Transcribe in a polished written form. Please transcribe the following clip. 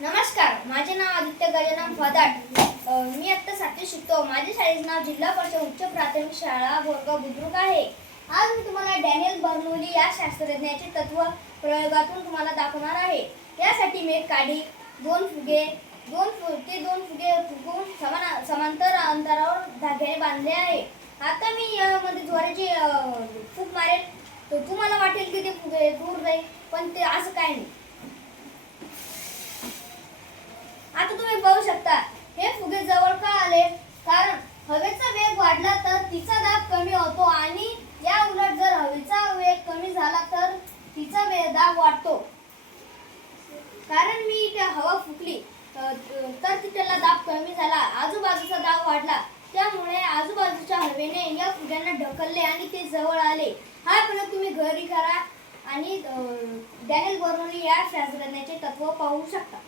नमस्कार, माझे नाव आदित्य गजानन फदाट. मी आता 7वी शिकतो. माझ्या शाळेचे नाव जिल्हा परिषद उच्च प्राथमिक शाळा बोरगाव बुद्रुक आहे. आज मी तुम्हाला डॅनियल बर्नौली या शास्त्रज्ञाचे तत्व प्रयोगातून तुम्हाला दाखवणार आहे. यासाठी मी एक काडी, दोन फुगे फुगवून समांतर अंतरावर धाग्याने बांधले आहे. आता मी यामध्ये ज्वारीची फूक मारेल तर तुम्हाला वाटेल की ते फुगे दूर जाईल, पण ते असं काय नाही. आता तुम्ही पाहू शकता हे फुगे जवळ का आले, कारण हवेचा वेग वाढला तर तिचा दाब कमी होतो आणि या उलट जर हवेचा वेग कमी झाला तर तिचा दाब वाढतो. कारण मी इथे हवा फुकली तर तिथला दाब कमी झाला, आजूबाजूचा दाब वाढला, त्यामुळे आजूबाजूच्या हवेने या फुग्यांना ढकलले आणि ते जवळ आले. हा प्रयोग तुम्ही घरी करा आणि डॅनियल बर्नौली या शास्त्रज्ञाचे तत्व पाहू शकता.